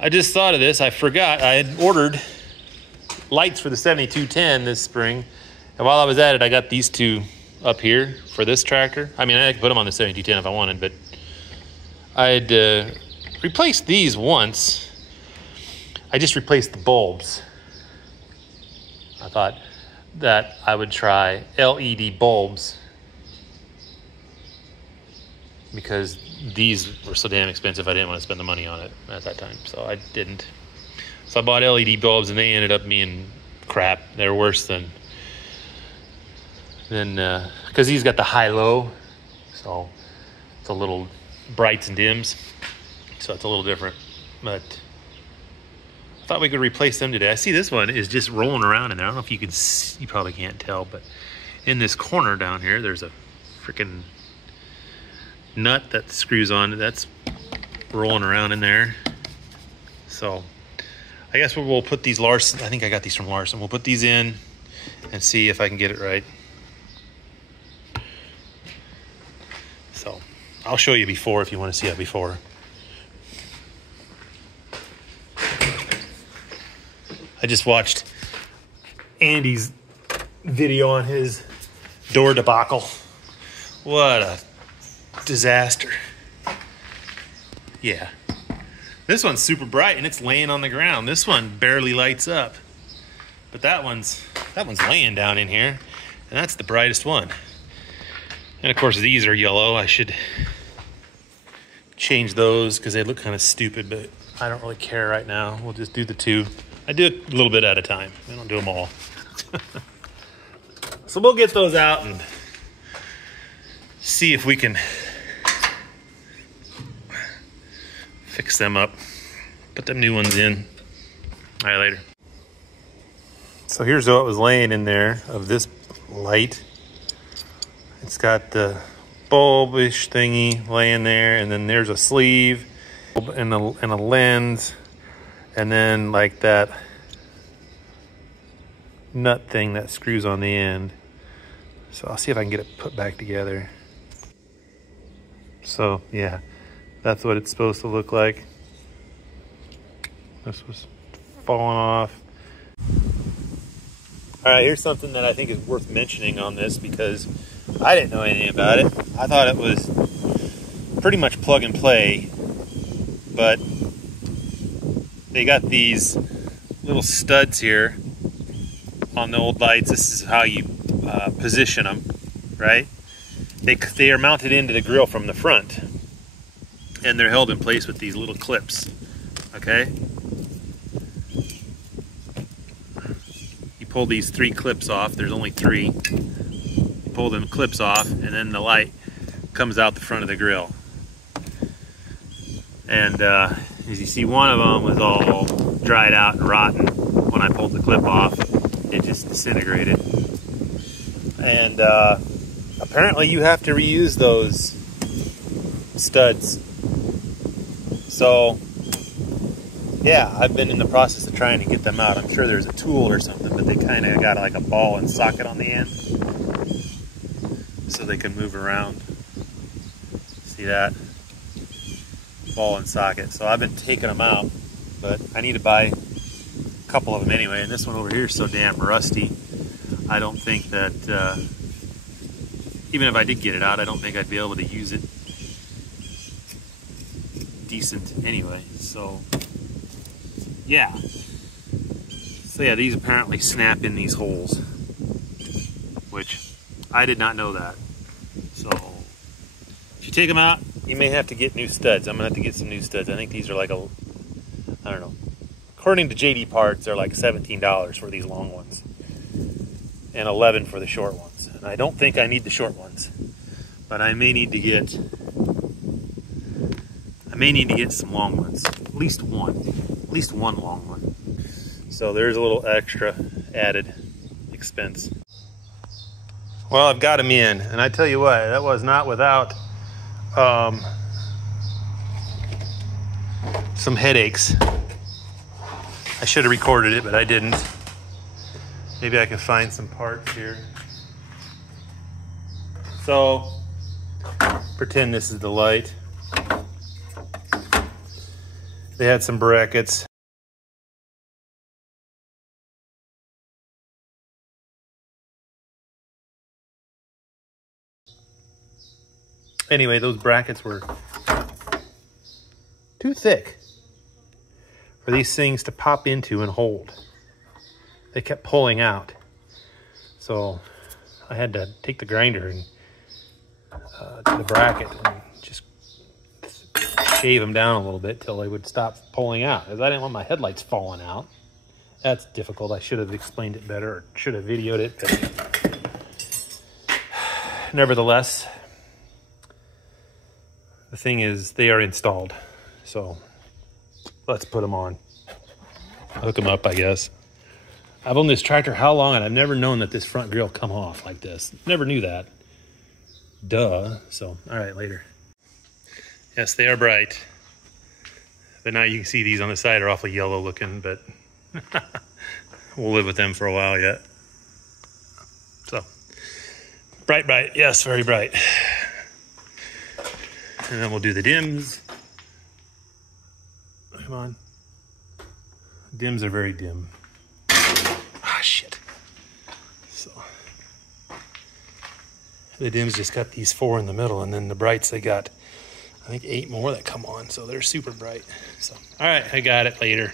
I just thought of this. I forgot. I had ordered lights for the 7210 this spring. And while I was at it, I got these two up here for this tractor. I mean, I could put them on the 7210 if I wanted, but I'd replaced these once. I just replaced the bulbs. I thought that I would try LED bulbs because these were so damn expensive. I didn't want to spend the money on it at that time, so I didn't. So I bought LED bulbs, and they ended up being crap. They're worse than because these got the high-low, so it's a little brights and dims, so it's a little different. But I thought we could replace them today. I see this one is just rolling around in there. I don't know if you can see, you probably can't tell, but in this corner down here, there's a freaking nut that screws on. That's rolling around in there. So I guess we'll put these Larson. I think I got these from Larson. We'll put these in and see if I can get it right. So I'll show you before if you want to see it before. I just watched Andy's video on his door debacle. What a disaster. Yeah. This one's super bright and it's laying on the ground. This one barely lights up. But that one's laying down in here, and that's the brightest one. And of course these are yellow. I should change those because they look kind of stupid, but I don't really care right now. We'll just do the two. I do it a little bit at a time. I don't do them all. So we'll get those out and see if we can fix them up. Put them new ones in. All right, later. So here's what was laying in there of this light. It's got the bulbish thingy laying there, and then there's a sleeve and a lens, and then like that nut thing that screws on the end. So I'll see if I can get it put back together. So yeah, that's what it's supposed to look like. This was falling off. All right, here's something that I think is worth mentioning on this because I didn't know anything about it. I thought it was pretty much plug and play, but they got these little studs here on the old lights. This is how you position them, right? They are mounted into the grill from the front, and they're held in place with these little clips, okay? You pull these 3 clips off. There's only 3. You pull them clips off, and then the light comes out the front of the grill. And as you see, one of them was all dried out and rotten. When I pulled the clip off, it just disintegrated. And apparently you have to reuse those studs. So yeah, I've been in the process of trying to get them out. I'm sure there's a tool or something, but they kind of got like a ball and socket on the end so they can move around. See that? Ball and socket. So I've been taking them out, but I need to buy a couple of them anyway. And this one over here is so damn rusty. I don't think that, even if I did get it out, I don't think I'd be able to use it decent anyway. So yeah. So yeah, these apparently snap in these holes, which I did not know that. So if you take them out, you may have to get new studs. I'm gonna have to get some new studs. I think these are like I don't know. According to JD Parts, they're like $17 for these long ones, and $11 for the short ones. And I don't think I need the short ones, but I may need to get some long ones. At least one long one. So there's a little extra added expense. Well, I've got them in, and I tell you what, that was not without some headaches. I should have recorded it, but I didn't. Maybe I can find some parts here. So, pretend this is the light. They had some brackets. Anyway, those brackets were too thick for these things to pop into and hold. They kept pulling out. So I had to take the grinder and to the bracket and just shave them down a little bit till they would stop pulling out, because I didn't want my headlights falling out. That's difficult. I should have explained it better, or should have videoed it. But nevertheless, the thing is, they are installed. So let's put them on. Hook them up, I guess. I've owned this tractor how long, and I've never known that this front grill come off like this. Never knew that. Duh. So, all right, later. Yes, they are bright. But now you can see these on the side are awfully yellow looking, but we'll live with them for a while yet. So, bright, bright. Yes, very bright. And then we'll do the dims. Come on. Dims are very dim. Ah, shit. So, the dims just got these 4 in the middle, and then the brights, they got, I think, 8 more that come on, so they're super bright. So, all right, I got it later.